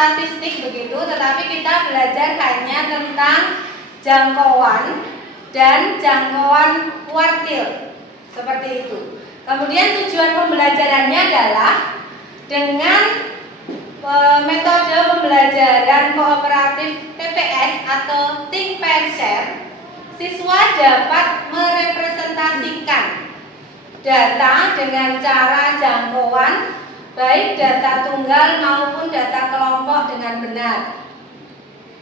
statistik begitu, tetapi kita belajar hanya tentang jangkauan dan jangkauan kuartil seperti itu. Kemudian tujuan pembelajarannya adalah dengan metode pembelajaran kooperatif TPS atau Think Pair Share, siswa dapat merepresentasikan data dengan cara jangkauan, baik data tunggal maupun data kelompok dengan benar.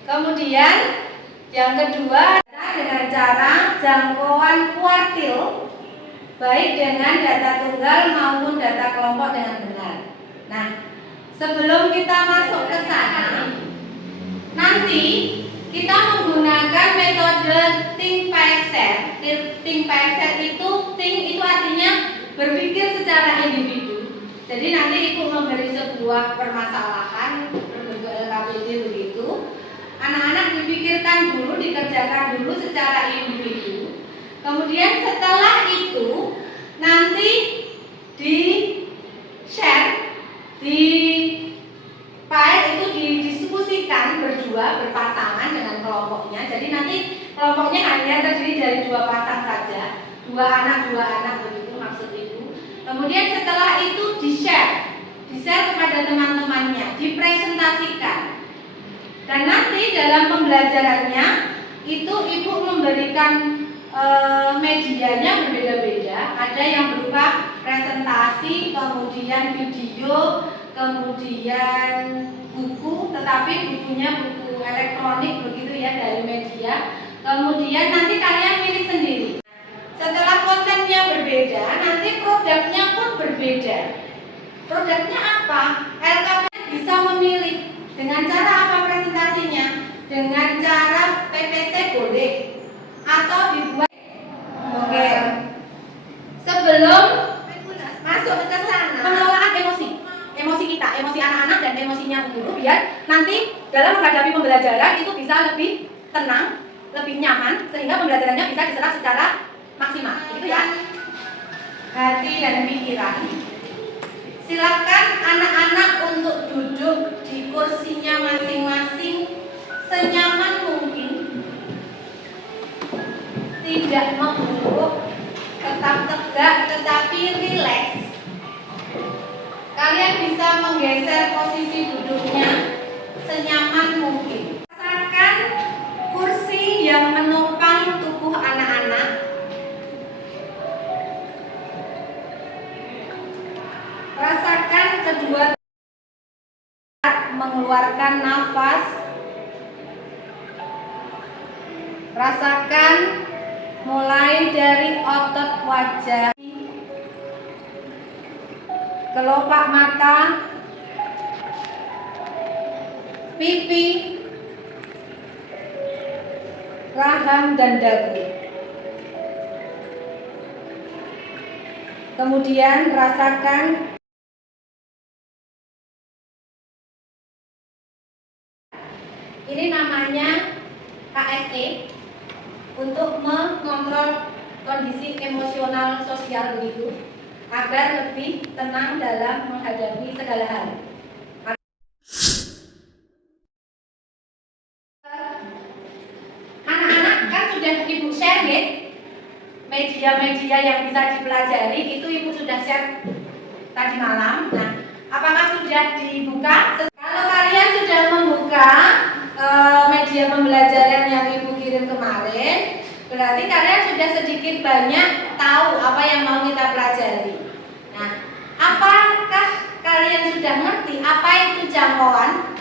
Kemudian yang kedua dengan cara jangkauan kuartil, baik dengan data tunggal maupun data kelompok dengan benar. Nah, sebelum kita masuk ke sana, nanti kita menggunakan metode Think Pair Share. Think Pair Share itu artinya berpikir secara individu. Jadi nanti ibu memberi sebuah permasalahan berbentuk LKPD begitu. Anak-anak dipikirkan dulu, dikerjakan dulu secara individu. Kemudian setelah itu nanti di share, di pair itu didiskusikan berdua berpasangan dengan kelompoknya. Jadi nanti kelompoknya hanya terdiri dari 2 pasang saja, 2 anak begitu maksud ibu. Kemudian setelah itu di share kepada teman-temannya, dipresentasikan. Dan nanti dalam pembelajarannya itu ibu memberikan medianya berbeda-beda. Ada yang berupa presentasi, kemudian video, kemudian buku, tetapi bukunya buku elektronik begitu ya, dari media. Kemudian nanti kalian pilih sendiri. Setelah kontennya berbeda, nanti produknya pun berbeda. Produknya apa? LKP bisa memilih dengan cara apa presentasinya? Dengan cara PPT boleh atau dibuat. Oke. Sebelum masuk ke sana, pengelolaan emosi kita, emosi anak-anak dan emosinya guru, biar nanti dalam menghadapi pembelajaran itu bisa lebih tenang, lebih nyaman, sehingga pembelajarannya bisa diserap secara maksimal, gitu ya. Hati dan pikiran. Silakan anak-anak untuk duduk di kursinya masing-masing senyaman mungkin, tidak membungkuk, tetap tegak tetapi rileks. Kalian bisa menggeser posisi duduknya senyaman mungkin. Rasakan kursi yang menopang tubuh anak-anak. Rasakan kedua mengeluarkan nafas. Rasakan mulai dari otot wajah, kelopak mata, pipi, rahang dan dagu. Kemudian rasakan ini namanya KST, untuk mengontrol kondisi emosional sosial begitu, agar lebih tenang dalam menghadapi segala hal. Anak-anak kan sudah ibu share ya, media-media yang bisa dipelajari itu ibu sudah share tadi malam. Nah, apakah sudah dibuka? Kalau kalian sudah membuka media pembelajaran yang ibu kirim kemarin, berarti kalian sudah sedikit banyak tahu apa yang mau kita pelajari. Nah, apakah kalian sudah ngerti apa itu jangkauan?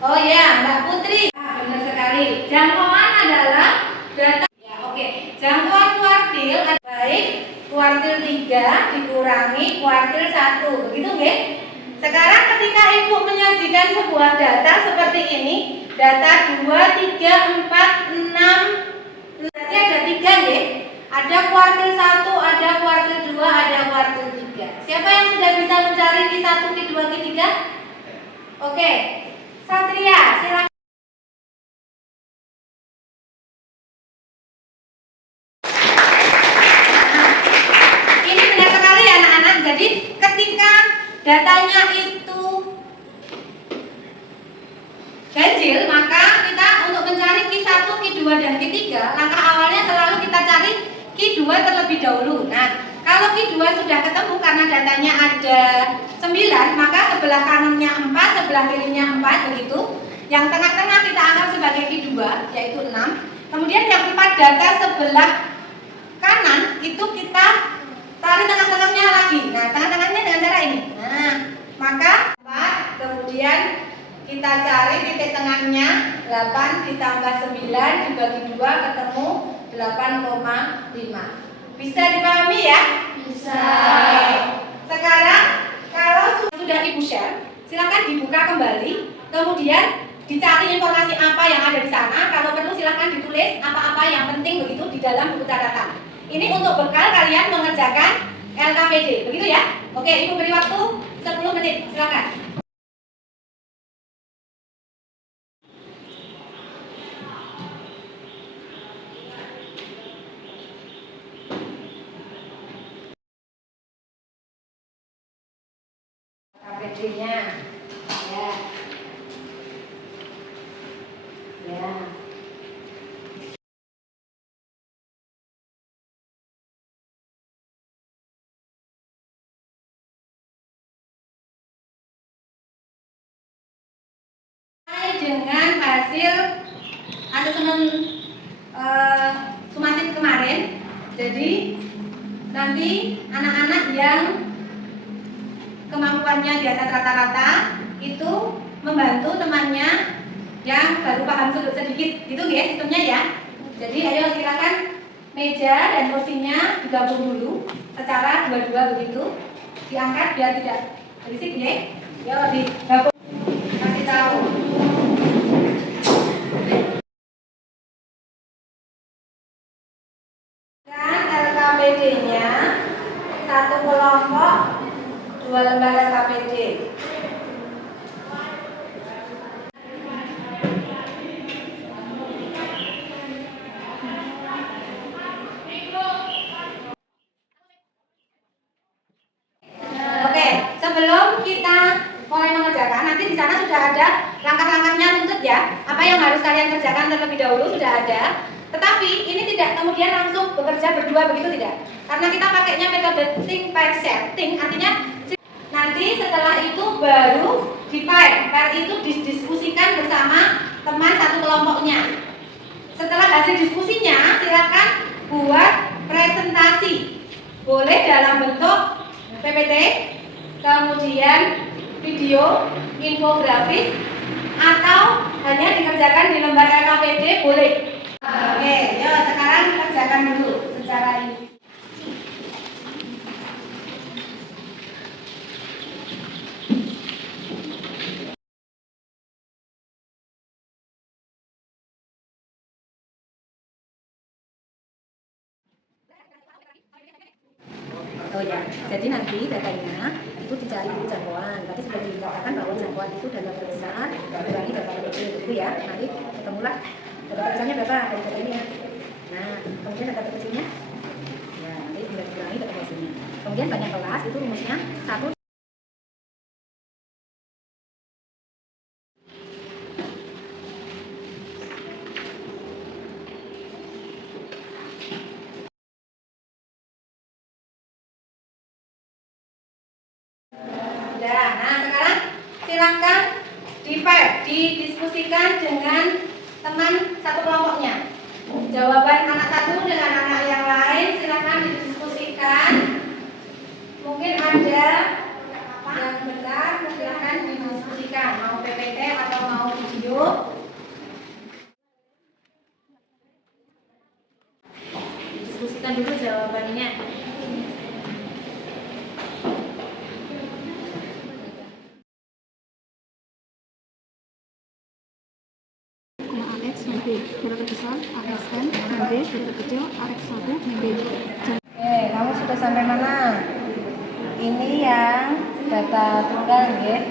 Oh ya, Mbak Putri, benar sekali. Jangkauan adalah data. Ya, oke. Jangkauan kuartil, baik kuartil 3 dikurangi kuartil 1, begitu nggih? Sekarang ketika ibu menyajikan sebuah data seperti ini, data 2, 3, 4, 6, berarti ada 3 ya. Ada kuartil 1, ada kuartil 2, ada kuartil 3. Siapa yang sudah bisa mencari Q1, Q2, Q3? Oke, Satria, silakan. Ini benar sekali ya anak-anak. Jadi ketika datanya itu kecil, maka kita untuk mencari Q1, Q2, dan Q3, langkah awalnya selalu kita cari Q2 terlebih dahulu. Nah, kalau Q2 sudah ketemu karena datanya ada 9, maka sebelah kanannya 4, sebelah kirinya 4, begitu. Yang tengah-tengah kita anggap sebagai Q2, yaitu 6. Kemudian yang 4 data sebelah kanan itu kita tarik tengah-tengahnya lagi. Nah, tengah-tengahnya dengan cara ini. Nah, maka 4, kemudian kita cari titik tengahnya 8 ditambah 9 dibagi 2 ketemu 8,5. Bisa dipahami ya? Bisa. Sekarang kalau sudah Ibu share, silakan dibuka kembali. Kemudian dicari informasi apa yang ada di sana. Kalau perlu silakan ditulis apa-apa yang penting begitu di dalam buku catatan. Ini untuk bekal kalian mengerjakan LKPD, begitu ya? Oke, Ibu beri waktu 10 menit, silakan. LKPD-nya, ya. Ya. Dengan hasil asesmen sumatif kemarin, jadi nanti anak-anak yang kemampuannya di atas rata-rata itu membantu temannya yang baru paham sedikit, gitu ya sistemnya ya. Jadi ayo silakan meja dan kursinya digabung dulu secara dua-dua begitu, diangkat biar tidak berisik ya. Ya digabung, kasih tahu. LKPD-nya satu kelompok 2 lembar LKPD. Oke, sebelum kita mulai mengerjakan, nanti di sana sudah ada langkah-langkahnya runtut ya. Apa yang harus kalian kerjakan terlebih dahulu sudah ada. Tetapi ini tidak kemudian langsung bekerja berdua begitu, tidak. Karena kita pakainya metode think, pair, share. Think artinya nanti setelah itu baru di pair. Pair itu didiskusikan bersama teman satu kelompoknya. Setelah hasil diskusinya silakan buat presentasi. Boleh dalam bentuk PPT, kemudian video, infografis, atau hanya dikerjakan di lembar LKPD boleh. Oke, yuk sekarang kerjakan dulu secara ini. Oh ya, jadi nanti datanya itu dicari di jangkauan. Tadi sudah dikatakan bahwa jangkauan itu data terbesar dikurangi data terkecil, gitu ya. Nanti ketemulah data terbesarnya berapa dari data ini ya. Nah, kemudian data terkecilnya, ya nanti dikurangi data hasilnya. Kemudian banyak kelas itu rumusnya 1. Nah, sekarang silakan didiskusikan dengan teman satu kelompoknya. Jawaban anak satu dengan anak yang lain silakan didiskusikan. Mungkin ada yang benar, silakan didiskusikan. Mau PPT atau mau video. Didiskusikan dulu jawabannya. Huruf besar ASN, B, huruf kecil AX1, B. Oke, kamu sudah sampai mana? Ini yang data tunggal ya.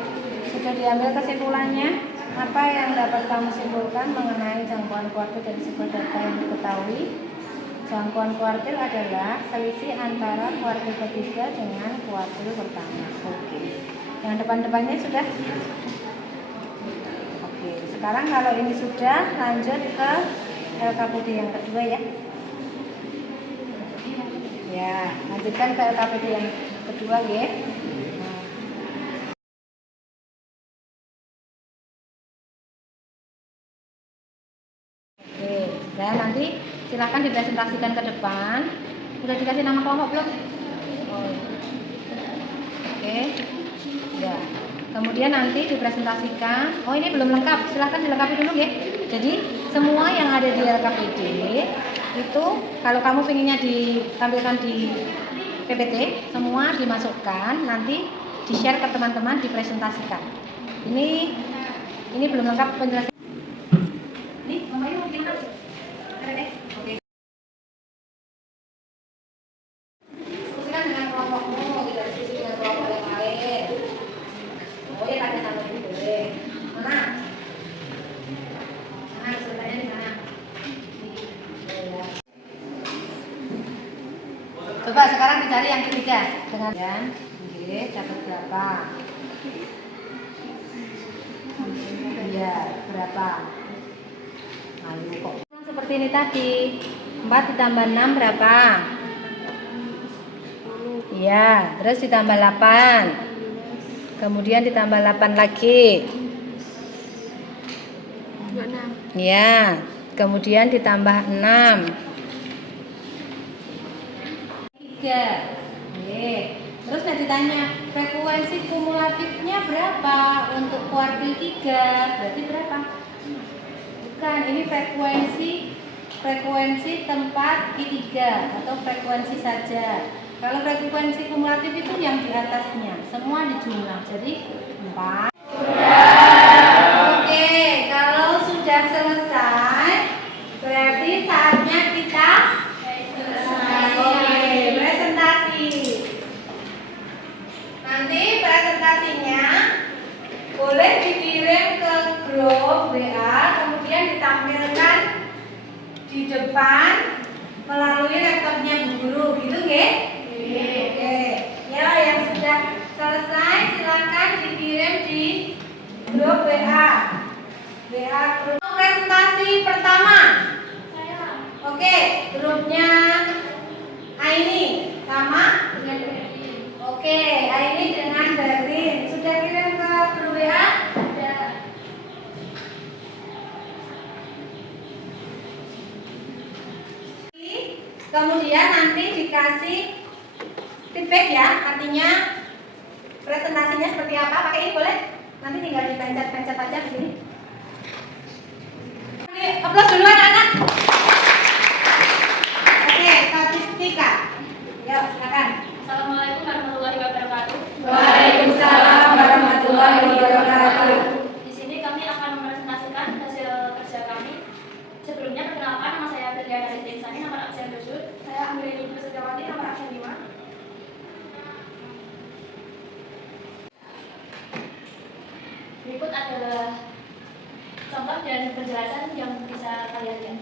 Sudah diambil kesimpulannya. Apa yang dapat kamu simpulkan mengenai jangkauan kuartil dari sebuah data yang diketahui? Jangkauan kuartil adalah selisih antara kuartil ketiga dengan kuartil pertama. Oke. Yang depan-depannya sudah? Oke. sekarang kalau ini sudah, lanjut ke LKPD yang kedua ya. Ya, lanjutkan ke LKPD yang kedua ya. Oke, dan nanti silakan dipresentasikan ke depan. Sudah dikasih nama kelompok belum? Oh. Oke. Ya. Kemudian nanti dipresentasikan. Oh, ini belum lengkap. Silakan dilengkapi dulu ya. Jadi semua yang ada di LKPD itu kalau kamu pengennya ditampilkan di PPT, semua dimasukkan, nanti di-share ke teman-teman, dipresentasikan. Ini belum lengkap penjelasan. Nih, Mama Ayu mau bikin apa? Oke. Diskusikan dengan kelompokmu, tidak diskusi dengan kelompok yang lain. Oh ya, tanya sama ibu boleh. Mana? Mana kesulitannya di mana? Coba sekarang dicari yang ketiga dengan catat berapa? Iya, berapa? Ayo kok. Seperti ini tadi. 4 ditambah 6 berapa? Iya, terus ditambah 8. Kemudian ditambah 8 lagi. Iya, kemudian ditambah 6. 3. Terus saya ditanya, frekuensi kumulatifnya berapa untuk kuartil 3? Berarti berapa? Bukan, ini frekuensi tempat I3 atau frekuensi saja. Kalau frekuensi kumulatif itu yang di atasnya, semua dijumlah. Jadi 4. Oke, kalau sudah selesai, berarti saatnya kita presentasi. Nanti presentasinya boleh dikirim ke grup WA, kemudian ditampilkan di depan melalui laptopnya Bu Guru, gitu nggih? Oke. Ya, yang sudah selesai silakan dikirim di grup WA. Grup presentasi pertama. Oke, grupnya Aini sama? Oke, Aini dengan Berlin. Sudah kirim ke grup WA? Sudah. Kemudian nanti dikasih feedback ya, artinya presentasinya seperti apa, pakai ini boleh? Nanti tinggal dipencet-pencet aja begini. Oke, aplaus dulu anak-anak. Oke, statistika. Yuk, silakan. Assalamualaikum warahmatullahi wabarakatuh. Waalaikumsalam warahmatullahi wabarakatuh. Di sini kami akan mempresentasikan hasil kerja kami. Sebelumnya perkenalkan, nama saya Berliana Rizky, nomor absen 7. Saya ambil ini Sejawati, nomor absen 5. Berikut adalah contoh dan penjelasan yang bisa kalian lihat.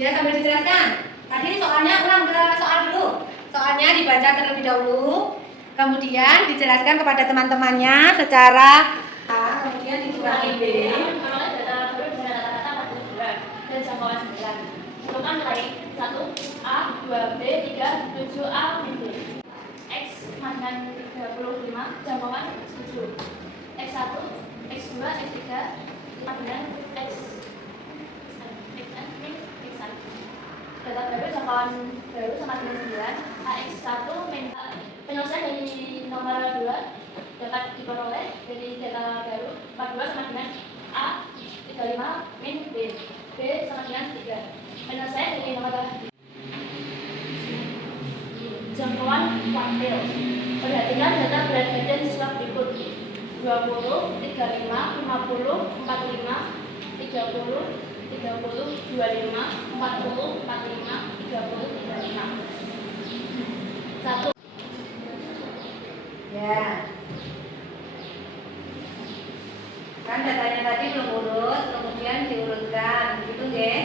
Ya, sambil dijelaskan. Tadi soalnya ulang ke soal dulu. Soalnya dibaca terlebih dahulu, kemudian dijelaskan kepada teman-temannya secara A, kemudian dikurangi B. Memperoleh data baru dengan data-data 42 dan jangkauan 9. Tentukan nilai 1A, 2B, 3, 7A, B. X dengan 35, jangkauan 7. X1, X2, X3 dengan X. Data baru jangkauan baru sama dengan 9. AX1 penyelesaian dari nomor 2 dapat diperoleh dari data baru 42 sama dengan A 35 min B. B sama dengan 3. Penyelesaian dari nomor jangkauan kuartil. Perhatikan data berat badan siswa berikut: 20, 35, 50, 45, 30, 25, 40, 45, 30, 35. 1. Ya. Kan datanya tadi belum urut, kemudian diurutkan, begitu nggih?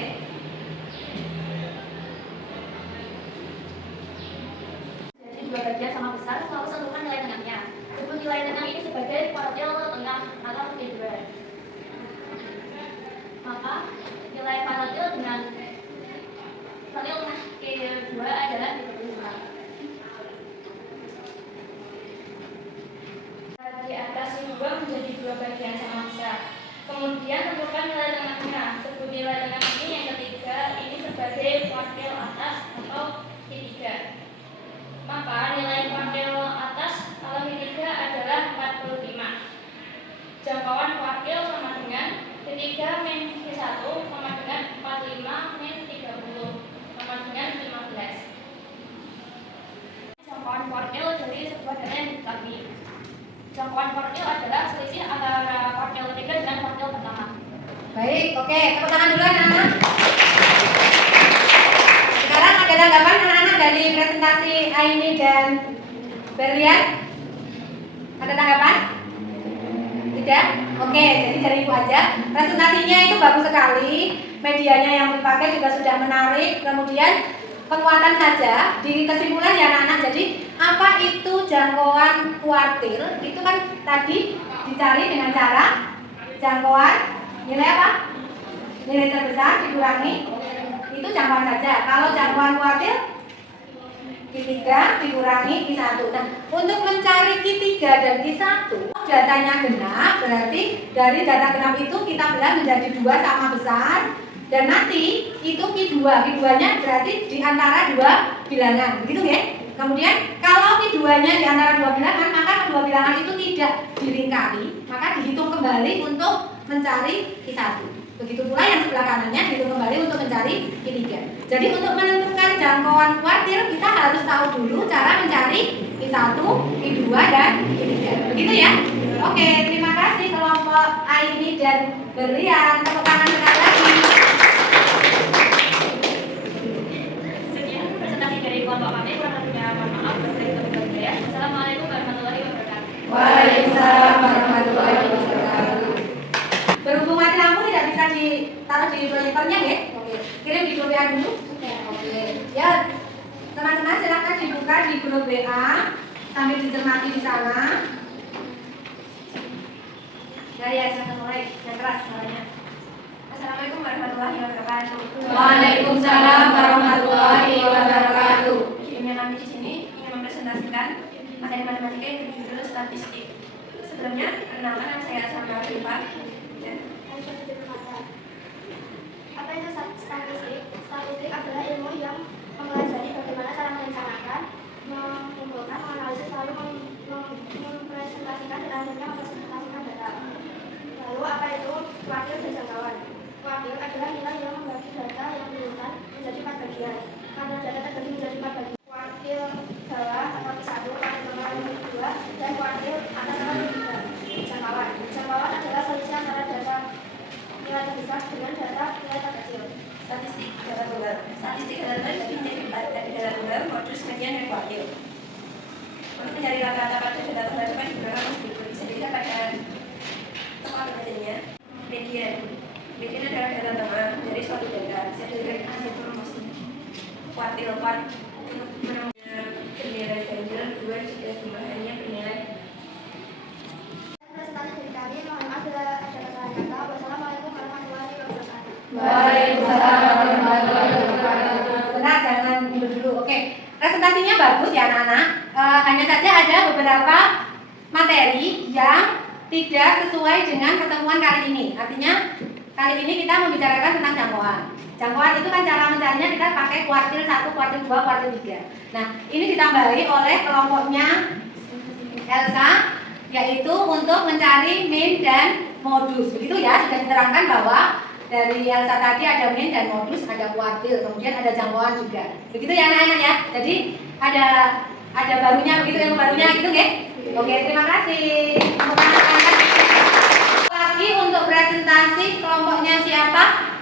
Jadi dua bagian sama besar, lalu tentukan nilai tengahnya. Sebut nilai tengah sebagai kuartil tengah atau T2. Maka nilai kuartil dengan kuartil tengah T2 adalah 35. Di atas ini dua menjadi dua bagian sama besar. Kemudian tentukan nilai tengahnya. Sebut nilai tengah ini yang ketiga ini sebagai kuartil atas atau T3. Maka nilai kuartil atas atau T3 adalah 45. Jangkauan kuartil sama dengan T3 min T1 sama dengan 45 min 30 sama dengan 15. Jangkauan kuartil dari sebuah data yang dibagi. Jangkauan kuartil adalah selisih antara kuartil ketiga dengan kuartil pertama. Baik, oke, tepuk tangan dulu anak-anak. Sekarang ada tanggapan anak-anak dari presentasi Aini dan Berlian? Ada tanggapan? Tidak? Oke, jadi dari ibu aja. Presentasinya itu bagus sekali, medianya yang dipakai juga sudah menarik. Kemudian penguatan saja di kesimpulan ya anak-anak. Jadi apa itu jangkauan kuartil? Itu kan tadi dicari dengan cara jangkauan nilai apa? Nilai terbesar dikurangi itu jangkauan saja. Kalau jangkauan kuartil Q3 dikurangi Q1. Nah, untuk mencari Q3 dan Q1 datanya genap, berarti dari data genap itu kita belah menjadi 2 sama besar. Dan nanti itu Q2, Q2-nya berarti di antara 2 bilangan, begitu ya? Kemudian kalau Q2-nya di antara 2 bilangan, maka kedua bilangan itu tidak dilingkari, maka dihitung kembali untuk mencari Q1. Begitu pula yang sebelah kanannya dihitung kembali untuk mencari Q3. Jadi untuk menentukan jangkauan kuartil kita harus tahu dulu cara mencari Q1, Q2 dan Q3. Begitu ya? Oke, terima kasih kelompok Aini dan Berlian. Tepuk tangan sekali lagi. Presentasi dari kelompok kami, kurang lebihnya mohon maaf. Assalamualaikum warahmatullahi wabarakatuh. Waalaikumsalam warahmatullahi wabarakatuh. Berhubung mati lampu tidak bisa ditaruh di proyektornya ya? Oke. Kirim di grup WA dulu. Oke. Ya, teman-teman silahkan dibuka di grup WA sambil dicermati di sana. Ya, silahkan mulai. Yang keras suaranya. Assalamualaikum warahmatullahi wabarakatuh. Waalaikumsalam warahmatullahi wabarakatuh. Kimia kami di sini ingin mempresentasikan materi matematika yang berjudul statistik. Sebelumnya, perkenalkan saya Samara Rifa. Apa itu statistik? Statistik adalah ilmu yang mempelajari bagaimana cara merencanakan, mengumpulkan, menganalisis, lalu mempresentasikan dan akhirnya mempresentasikan data. Lalu apa itu kuartil dan jangkauan? Kuartil adalah nilai yang membagi data yang diurutan menjadi 4 bagian. Karena data terbagi menjadi 4 bagian. Kuartil bawah atau Q1, kuartil tengah atau Q2, dan kuartil atas atau Q3. Jangkauan. Jangkauan adalah selisih antara data nilai terbesar dengan data nilai terkecil. Statistik data tunggal. Statistik data tunggal dibagi menjadi 4 dari data tunggal, modus, median, dan kuartil. Untuk mencari rata-rata pada data tunggal dapat digunakan berikut. Bisa dilihat pada tempat belajarnya. Median. Median adalah data tengah dari suatu data. Bisa dilihat di hasil promosi. Kuartil. Untuk menemukan bernilai ganjil 2 jika jumlahnya bernilai. Presentasi dari kami, mohon maaf bila ada kesalahan kata. Wassalamualaikum warahmatullahi wabarakatuh. Waalaikumsalam warahmatullahi wabarakatuh. Benar, jangan mundur dulu. Oke, presentasinya bagus ya anak-anak. Hanya saja ada beberapa materi yang tidak sesuai dengan pertemuan kali ini. Artinya kali ini kita membicarakan tentang jangkauan. Jangkauan itu kan cara mencarinya kita pakai kuartil 1, kuartil 2, kuartil 3. Nah, ini ditambahi oleh kelompoknya Elsa, yaitu untuk mencari min dan modus. Begitu ya, sudah diterangkan bahwa dari Elsa tadi ada min dan modus, ada kuartil, kemudian ada jangkauan juga. Begitu ya anak-anak ya. Jadi ada barunya, begitu yang barunya gitu ya. Oke, terima kasih. Lagi untuk presentasi kelompoknya siapa?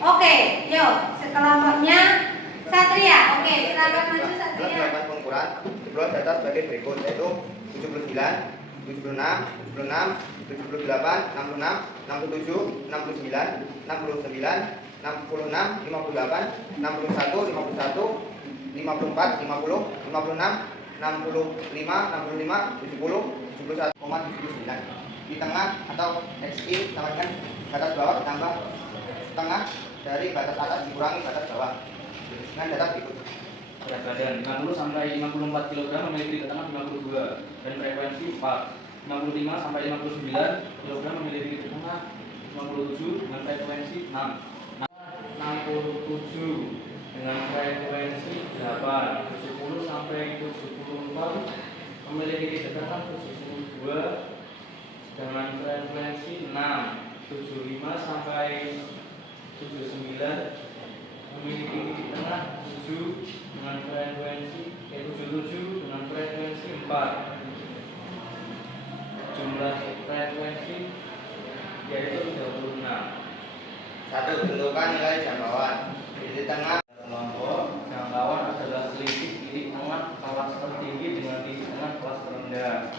Oke, yuk kelompoknya Satria. Oke, silakan maju Satria. Melakukan pengukuran jumlah data sebagai berikut, yaitu 79, 76, 76, 78, 66, 67, 69, 69, 66, 58, 61, 51, 54, 50, 56, 65, 70, 71,79. Di tengah atau XI sama dengan batas bawah ditambah setengah dari batas atas dikurangi batas bawah dengan data berikut. Berat badan 50 sampai 54 kg memiliki titik tengah 52 dan frekuensi 4. 55 sampai 59 kg memiliki titik tengah 57 dengan frekuensi 6. 67 dengan frekuensi 8. 70 sampai 74 memiliki titik tengah 72 dengan frekuensi 6. 75 sampai 79 memiliki titik tengah 7 dengan frekuensi 77 dengan frekuensi 4. Jumlah frekuensi yaitu 36. 1. Tentukan nilai jangkauan. Di tengah Kelompok jangkauan adalah selisih titik tengah kelas tertinggi dengan titik tengah kelas terendah.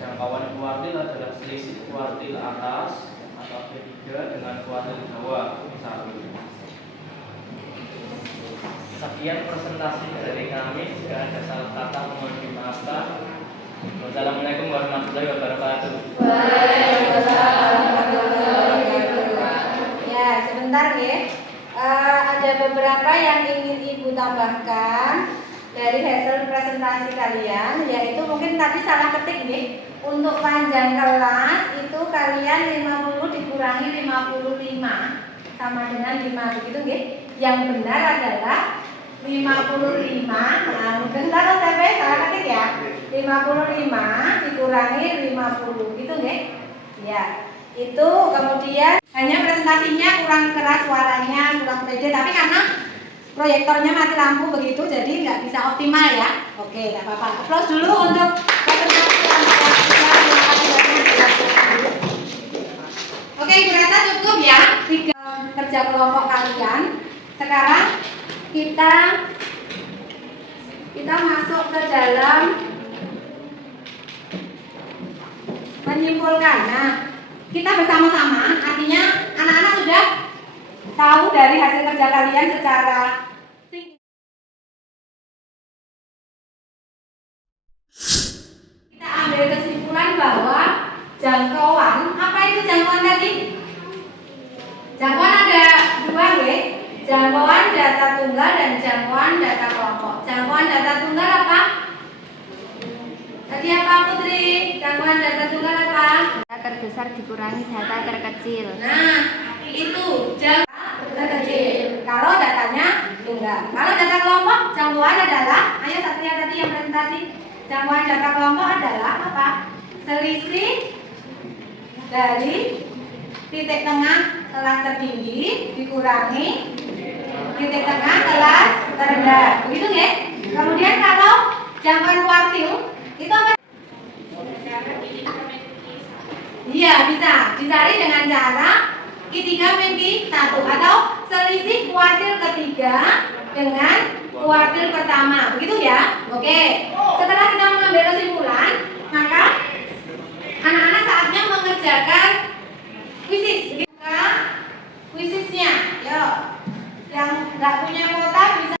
Jangkauan kuartil adalah selisih kuartil atas atau P3 dengan kuartil bawah. 1. Sekian presentasi dari kami. Jika ada salah kata mohon dimaafkan. Wassalamualaikum warahmatullahi wabarakatuh. Ya, sebentar ya. Ada beberapa yang ingin Ibu tambahkan dari hasil presentasi kalian, yaitu mungkin tadi salah ketik nih. Untuk panjang kelas itu kalian 50 dikurangi 55 sama dengan 5 begitu nggih. Yang benar adalah 55. Nah, mungkin kalau saya salah ketik ya. 55 dikurangi 50 gitu nggih. Ya. Itu kemudian hanya presentasinya kurang keras suaranya, kurang pede, tapi karena proyektornya mati lampu begitu jadi nggak bisa optimal ya. Oke, nggak apa-apa. Applause dulu untuk presentasi Oke, Ibu rasa cukup ya 3 kerja kelompok kalian. Sekarang kita masuk ke dalam menyimpulkan. Nah, kita bersama-sama, artinya anak-anak sudah tahu dari hasil kerja kalian secara singkat. Kita ambil kesimpulan bahwa jangkauan, apa itu jangkauan tadi? Jangkauan ada 2 ya, jangkauan data tunggal dan jangkauan data kelompok. Jangkauan data tunggal apa? Tadi apa Putri? Jangkauan data tunggal apa? Data terbesar dikurangi data terkecil. Nah, itu data terkecil. Kalau datanya tunggal. Kalau data kelompok, jangkauan adalah, ayo Satria tadi yang presentasi. Jangkauan data kelompok adalah apa? Selisih dari titik tengah kelas tertinggi dikurangi titik tengah kelas terendah. Begitu ya? Kemudian kalau jangkauan kuartil itu apa? Iya, bisa dicari dengan cara Q3 min Q1 atau selisih kuartil ketiga dengan kuartil pertama. Begitu ya? Oke. Setelah kita mengambil kesimpulan, maka anak-anak saatnya mengerjakan kuisis. Buka kuisisnya. Yuk. Yang nggak punya kuota bisa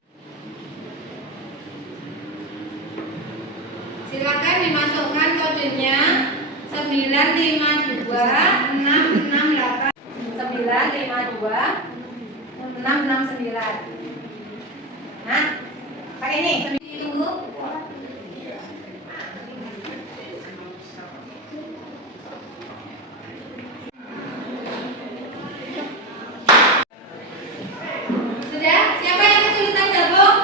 silakan dimasukkan kodenya 952 668 952 669. Nah, pakai ini, tunggu. Sudah? Siapa yang kesulitan gabung?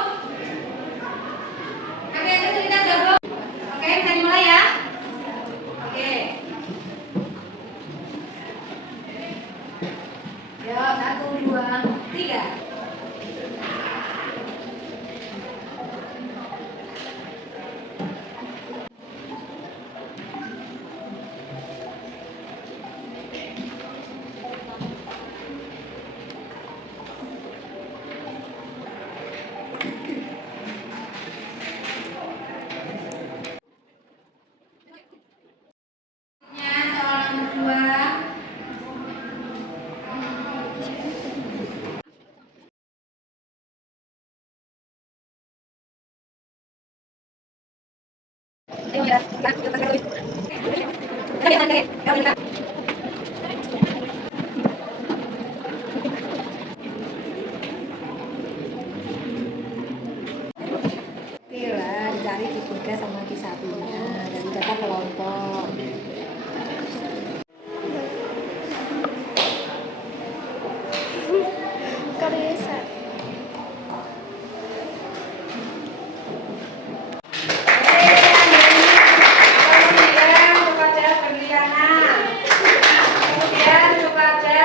Ada yang kesulitan gabung? Oke, bisa dimulai ya. Oke. Yo, 1, 2, 3. Lah, dicari Q3 sama Q1-nya dari data kelompok. Kemudian kepada Berliana, kemudian kepada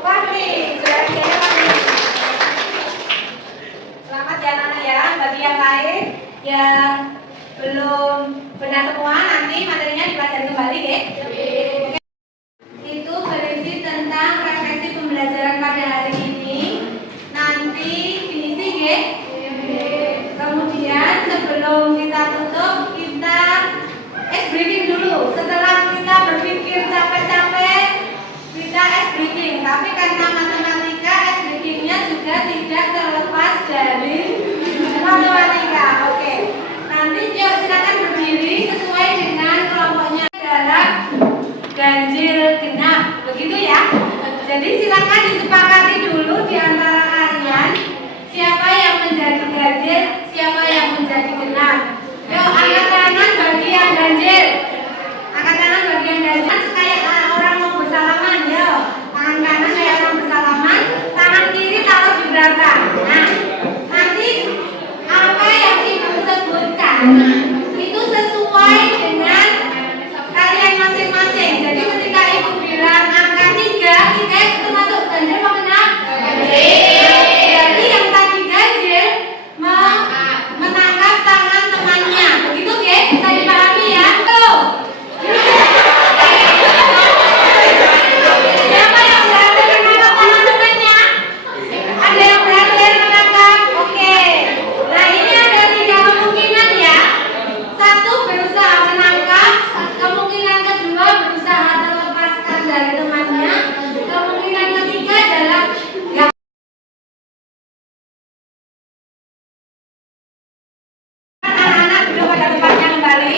Fahmi, selamat ya anak-anak ya. Bagi yang lain yang belum benar semua, nanti materinya dipelajari kembali ya. Itu berisi tentang refleksi pembelajaran pada hari ini. Nanti diisi ya. Kemudian sebelum kita tutup, kita ice breaking dulu. Setelah kita berpikir capek-capek, kita ice breaking. Tapi karena matematika, ice breakingnya juga tidak terlepas dari matematika. Oke. Nanti yuk silakan berdiri sesuai dengan kelompoknya adalah ganjil genap. Begitu ya. Jadi silakan disepakati dulu di antara kalian siapa yang menjadi ganjil, siapa yang menjadi genap. Yuk angkat tangan bagi yang ganjil. Angkat tangan bagi yang ganjil. Kayak orang mau bersalaman, yuk. Tangan kanan kayak orang bersalaman, tangan kiri taruh di belakang. Nah, nanti apa yang ibu sebutkan itu sesuai dengan kalian masing-masing. Jadi ketika ibu bilang angka 3, kita itu termasuk ganjil apa genap? Jadi yang tadi ganjil menangkap tangan temannya. Begitu ya? Bisa dipahami ya? Tuh. Siapa yang berhasil menangkap tangan temannya? Ada yang berhasil menangkap? Oke. Nah ini ada 3 kemungkinan ya. 1 berusaha menangkap, kemungkinan kedua berusaha melepaskan dari temannya, kemungkinan ketiga adalah anak-anak duduk pada tempatnya kembali.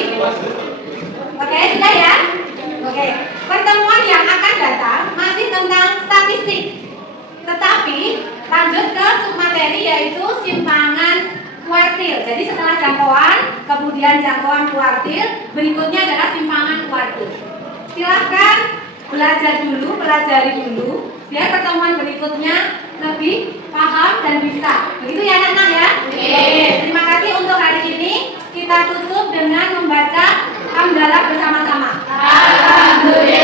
Oke, sudah ya? Oke, pertemuan yang akan datang masih tentang statistik. Tetapi lanjut ke submateri yaitu simpangan kuartil. Jadi setelah jangkauan, kemudian jangkauan kuartil, berikutnya adalah simpangan kuartil. Silahkan belajar dulu, pelajari dulu, biar pertemuan berikutnya lebih paham dan bisa. Begitu ya anak-anak ya? Oke. Terima kasih untuk hari ini. Kita tutup dengan membaca hamdalah bersama-sama. Alhamdulillah.